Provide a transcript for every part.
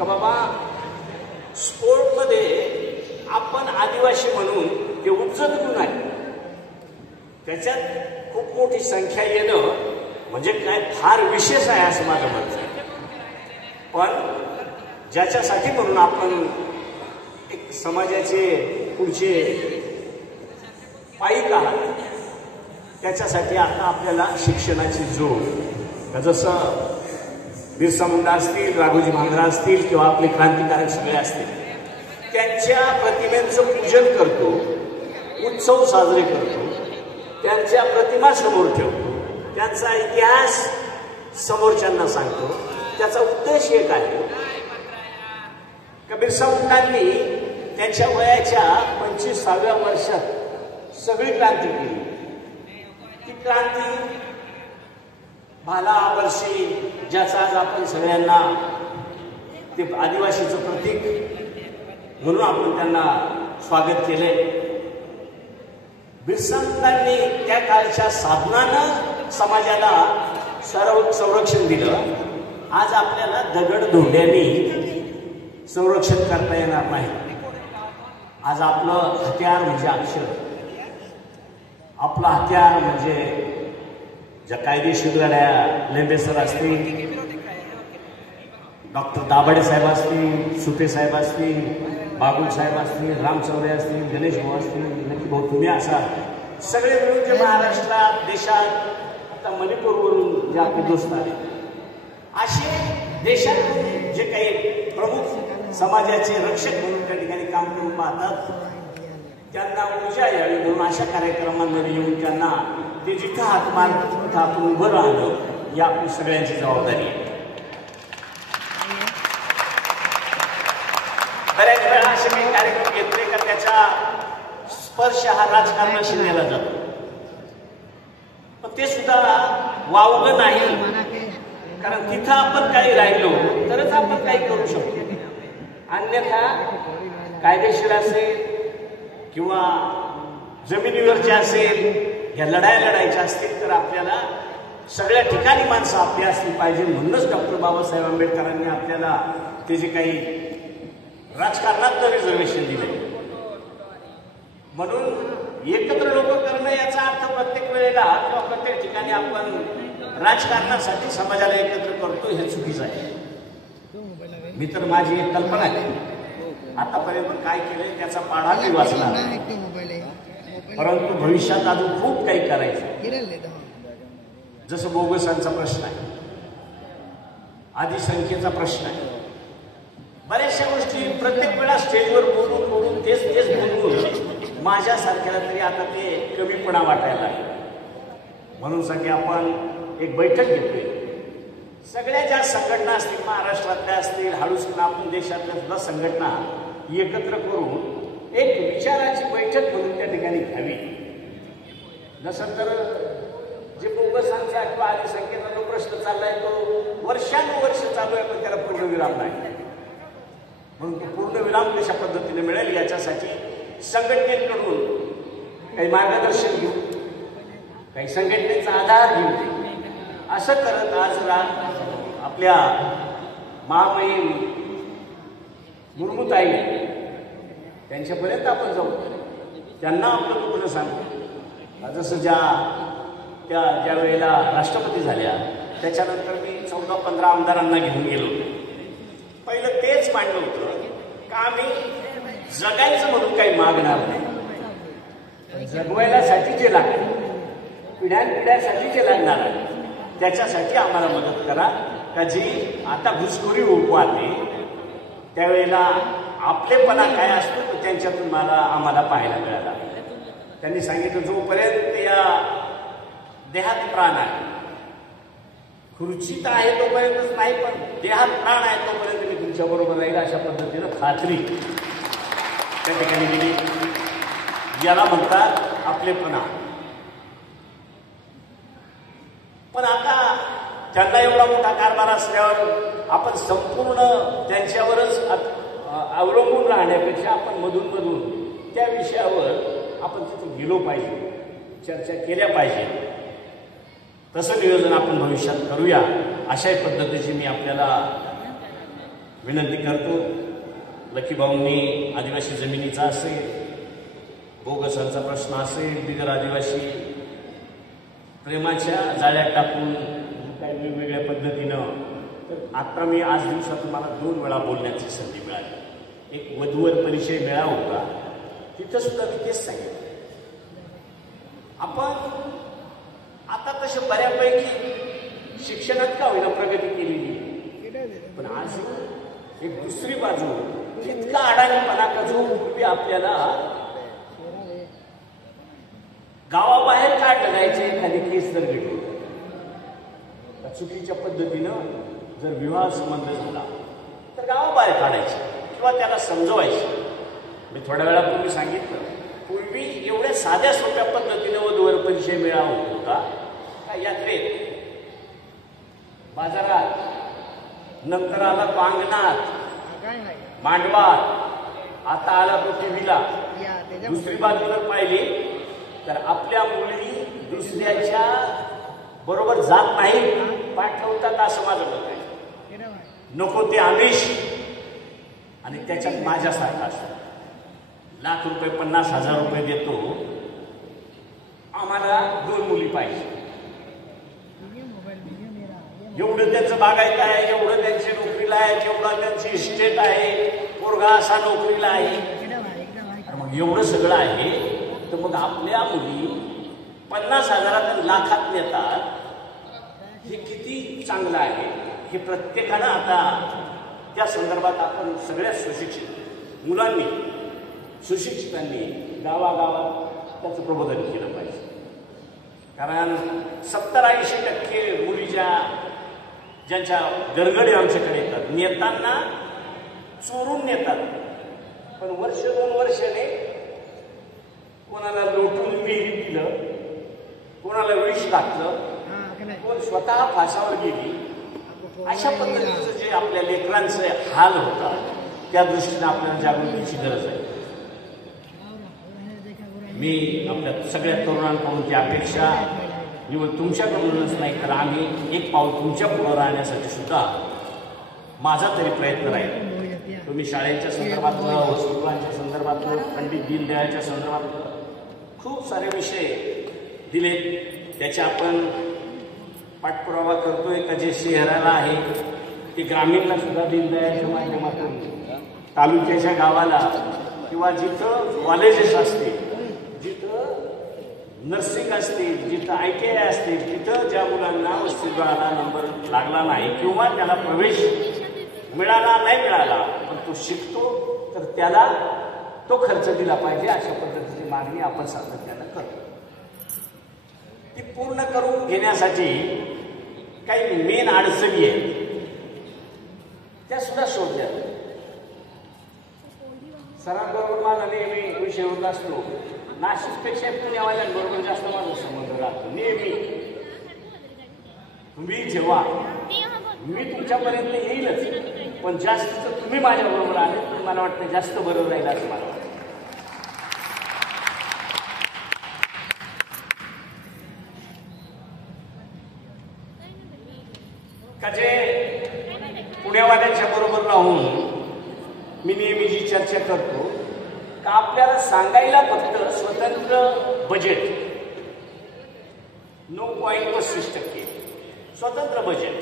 का बाबा स्पोर्टमध्ये आपण आदिवासी म्हणून ते उपजत गुण आहे, त्याच्यात खूप मोठी संख्या येणं म्हणजे काय फार विशेष आहे असं माझं म्हणणं आहे. पण ज्याच्यासाठी म्हणून आपण एक समाजाचे पुढचे पाईक आहात, त्याच्यासाठी आता आपल्याला शिक्षणाची जोड, जसं बिरसा मुंडा असतील, राघोजी भांगरा असतील किंवा आपले क्रांतिकारक सगळे असतील, त्यांच्या प्रतिमेचं पूजन करतो, उत्सव साजरे करतो, त्यांच्या प्रतिमा समोर ठेवतो, त्यांचा इतिहास समोरच्यांना सांगतो. त्याचा उद्देश एक आहे का बिरसा मुंडांनी त्यांच्या वयाच्या 25व्या वर्षात सगळी क्रांती केली. ती क्रांती भाला वर्षी, ज्याचा आज आपण सगळ्यांना ते आदिवासीचं प्रतीक म्हणून आपण त्यांना स्वागत केले. बिरसा मुंडांनी त्या काळच्या साधनानं समाजाला संरक्षण दिलं. आज आपल्याला दगड धोंड्यांनी संरक्षण करता येणार नाही. आज आपलं हत्यार म्हणजे अक्षर, आपला हत्यार म्हणजे ज्या कायदेशीर लढ्या लेंबे सर असतील, डॉक्टर दाभाडे साहेब असतील, सुपे साहेब असतील, बागुल साहेब असतील, राम चौरे असतील, गणेश भाऊ असतील, नक्की भाऊ तुम्ही असाल, सगळे मिळून जे महाराष्ट्रात, देशात, आता मणिपूरवरून जे आपले दोस्त आले, असे देशात जे काही प्रमुख समाजाचे रक्षक म्हणून त्या ठिकाणी काम करून पाहतात, त्यांना ऊर्जा यावी म्हणून अशा कार्यक्रमांमध्ये येऊन त्यांना ते जिथं हात मारतात तिथं आपण उभं राहणं ही आपली सगळ्यांची जबाबदारी आहे. बऱ्याच वेळा असे काही कार्यक्रम घेतले का त्याचा स्पर्श हा राजकारणाशी नेला जातो, पण ते सुद्धा वावलं नाही. कारण तिथं आपण काही राहिलो तरच आपण काही करू शकतो. अन्यथा कायदेशीर असेल किंवा जमिनीवरचे असेल, या लढाया लढायच्या असतील तर आपल्याला सगळ्या ठिकाणी माणसं आपली असली पाहिजे. म्हणूनच डॉक्टर बाबासाहेब आंबेडकरांनी आपल्याला ते जे काही राजकारणात रिझर्वेशन दिले, म्हणून एकत्र लोक करणं याचा अर्थ प्रत्येक वेळेला किंवा प्रत्येक ठिकाणी आपण राजकारणासाठी समाजाला एकत्र करतो हे चुकीचं आहे. मी तर माझी एक कल्पना आहे, आतापर्यंत काय केलंय त्याचा पाढा मी वाचला, परंतु भविष्यात अजून खूप काही करायचं. जसं बोगसांचा प्रश्न आहे, आदिसंख्येचा प्रश्न आहे, बऱ्याचशा गोष्टी प्रत्येक वेळा स्टेजवर बोलून बोलून तेच तेच बोलून माझ्यासारख्याला तरी आता ते कमीपणा वाटायला आहे. म्हणून साठी आपण एक बैठक घेतली. सगळ्या ज्या संघटना असतील, महाराष्ट्रातल्या असतील, हळूसना आपण देशातल्या सुद्धा संघटना एकत्र करून एक विचाराची बैठक म्हणून त्या ठिकाणी घ्यावी. जसं तर जे बोगसांचा किंवा आदिसंख्येचा जो प्रश्न चाललाय तो वर्षानुवर्ष चालू आहे, पण त्याला पूर्णविराम नाही. म्हणून तो पूर्णविराम कशा पद्धतीने मिळेल याच्यासाठी संघटनेकडून काही मार्गदर्शन घेऊ, काही संघटनेचा आधार घेऊ. असं करत आज आपल्या महामहिम मुर्मूताई त्यांच्यापर्यंत आपण जाऊ, त्यांना आपलं दुखणं सांगतो. जसं ज्या वेळेला राष्ट्रपती झाल्या त्याच्यानंतर मी 14-15 आमदारांना घेऊन गेलो. पहिलं तेच मांडलं होतं का आम्ही जगायचं म्हणून काही मागणार नाही, जगवायलासाठी जे लागतं, पिढ्यानपिढ्यासाठी जे लागणार आहे त्याच्यासाठी आम्हाला मदत करा. का जी आता घुसखोरी वाढते त्यावेळेला आपलेपणा काय असतो तो त्यांच्यातून आम्हाला पाहायला मिळाला. त्यांनी सांगितलं जोपर्यंत या देहात प्राण आहे, खुर्चीत आहे तोपर्यंतच नाही, पण देहात प्राण आहे तोपर्यंत मी तुमच्याबरोबर राहील अशा पद्धतीनं खात्री त्या ठिकाणी दिली. याला म्हणतात आपलेपणा. पण आता त्यांना एवढा मोठा कारभार असल्यावर आपण संपूर्ण त्यांच्यावरच अवलंबून राहण्यापेक्षा आपण मधून मधून त्या विषयावर आपण तिथे गेलो पाहिजे, चर्चा केल्या पाहिजे. तसं नियोजन आपण भविष्यात करूया. अशाही पद्धतीची मी आपल्याला विनंती करतो, लकी भाऊंनी आदिवासी जमिनीचा असेल, बोगसांचा प्रश्न असेल, बिगर आदिवासी प्रेमाच्या जाळ्यात टाकून काही वेगवेगळ्या पद्धतीनं, तर आता मी आज दिवसात मला 2 वेळा बोलण्याची संधी मिळाली. एक वधूवर परिचय मेळावा होता, तिथं सुद्धा मी तेच सांगितलं. आपण आता तसे बऱ्यापैकी शिक्षणात का होईना प्रगती केलेली, पण आज एक दुसरी बाजू इतका अडाणीपणा का जो पूर्वी आपल्याला गावाबाहेर काढलं जायचे. एखादी केस जर घडली चुकीच्या पद्धतीनं जर विवाह संबंध झाला तर गावाबाहेर काढायचे किंवा त्याला समजवायचे. मी थोड्या वेळापूर्वी सांगितलं, पूर्वी एवढ्या साध्या सोप्या पद्धतीनं वधूवर परिचय मेळावा होत होता का? यात्रेत, बाजारात, नंतर आला तो अंगणात, मांडवात, आता आला तो टीव्हीला. दुसरी बाजू जर पाहिली तर आपल्या मुली दुसऱ्याच्या बरोबर जात नाही, पाठवतात असं माझं मत आहे. नको ते आमिष, आणि त्याच्यात माझ्यासारखा असतो. लाख रुपये 50,000 रुपये देतो, आम्हाला 2 मुली पाहिजे, एवढं त्यांचं बागायत आहे, एवढं त्यांची नोकरीला आहे, एवढा त्यांची इस्टेट आहे, पोरगा असा नोकरीला आहे. मग एवढं सगळं आहे, तर मग आपल्या मुली 50,000 लाखात नेतात. हे किती चांगलं आहे हे प्रत्येकानं आता त्या संदर्भात आपण सगळ्या सुशिक्षित मुलांनी, सुशिक्षितांनी गावागावात त्याचं प्रबोधन केलं पाहिजे. कारण 70-80% मुली ज्यांच्या गरगडे आमच्याकडे येतात, नेताना चोरून नेतात, पण 1-2 वर्षाने कोणाला लोटून विहिरीत दिलं, कोणाला विष घातलं, कोण स्वतः फासावर गेली. अशा पद्धतीचं जे आपल्या लेकरांचे हाल होतात, त्या दृष्टीने आपल्याला जागृतीची गरज आहे. मी आपल्या सगळ्या तरुणांकडून ती अपेक्षा निवड तुमच्याकडूनच नाही, तर आम्ही एक पाऊल तुमच्या पुढे राहण्यासाठी सुद्धा माझा तरी प्रयत्न राहील. तुम्ही शाळेच्या संदर्भातलं, वसतिगृहांच्या संदर्भातलं, पंडित दीनदयाळच्या संदर्भातलं खूप सारे विषय दिले, त्याचे आपण पाठपुरावा करतोय का? जे शहराला आहे ते ग्रामीणला सुद्धा दीनदयाळच्या माध्यमातून, तालुक्याच्या गावाला किंवा जिथं कॉलेजेस असतील, जिथं नर्सिंग असतील, जिथं ITI असतील, तिथं ज्या मुलांना वसतिगृहाला नंबर लागला नाही किंवा त्याला प्रवेश मिळाला नाही मिळाला, पण तो शिकतो, तर त्याला तो खर्च दिला पाहिजे. अशा पद्धतीची मागणी आपण सातत्यानं करतो. ती पूर्ण करून घेण्यासाठी काही मेन अडचणी आहेत, त्या सुद्धा शोधल्या. सरांबरोबर माझा नेहमी विषय होत असतो, नाशिकपेक्षा पुण्यावाल्यांबरोबर जास्त माझा संबंध राहतो नेहमी. तुम्ही जेव्हा मी तुमच्यापर्यंत येईलच, पण जास्त तुम्ही माझ्याबरोबर आले तर मला वाटतं जास्त बरोबर राहील असं मला वाटतं. का जे पुण्यावाल्यांच्या बरोबर राहून मी नेहमी जी चर्चा करतो, का आपल्याला सांगायला फक्त स्वतंत्र बजेट 9.35% स्वतंत्र बजेट,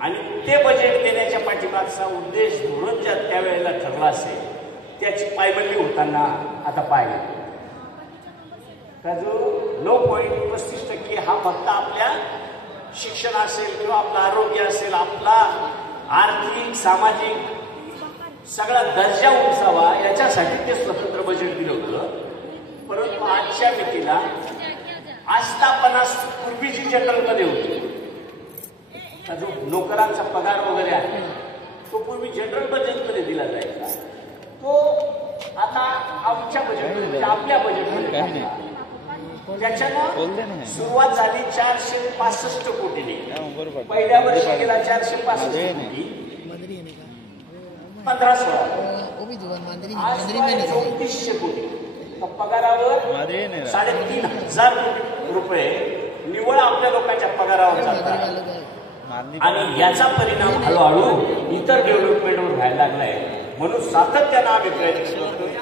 आणि ते बजेट देण्याच्या पाठीमागचा उद्देश, धोरण ज्या त्यावेळेला ठरला असेल, त्याची पायमल्ली होताना आता पाहिली. का जो 9.35% हा फक्त आपल्या शिक्षण असेल किंवा आपलं आरोग्य असेल, आपला आर्थिक सामाजिक सगळा दर्जा उंचावा याच्यासाठी ते स्वतंत्र बजेट दिलं होतं. परंतु आजच्या मितीला आस्थापना पूर्वीची जनरलमध्ये होती. जो नोकरांचा पगार वगैरे आहे तो पूर्वी जनरल बजेटमध्ये दिला जायचा, तो आता आमच्या बजेटमध्ये, आपल्या बजेटमध्ये. त्याच्यानं सुरुवात झाली 465 कोटीने. पहिल्या वर्षी गेला 465 कोटी, 15-16 3400 कोटी पगारावर, 3,500 रुपये निव्वळ आपल्या लोकांच्या पगारावर जातात. आणि याचा परिणाम हळूहळू इतर डेव्हलपमेंटवर लागलाय. म्हणून सातत्यानं आम्ही प्रयत्न करतो.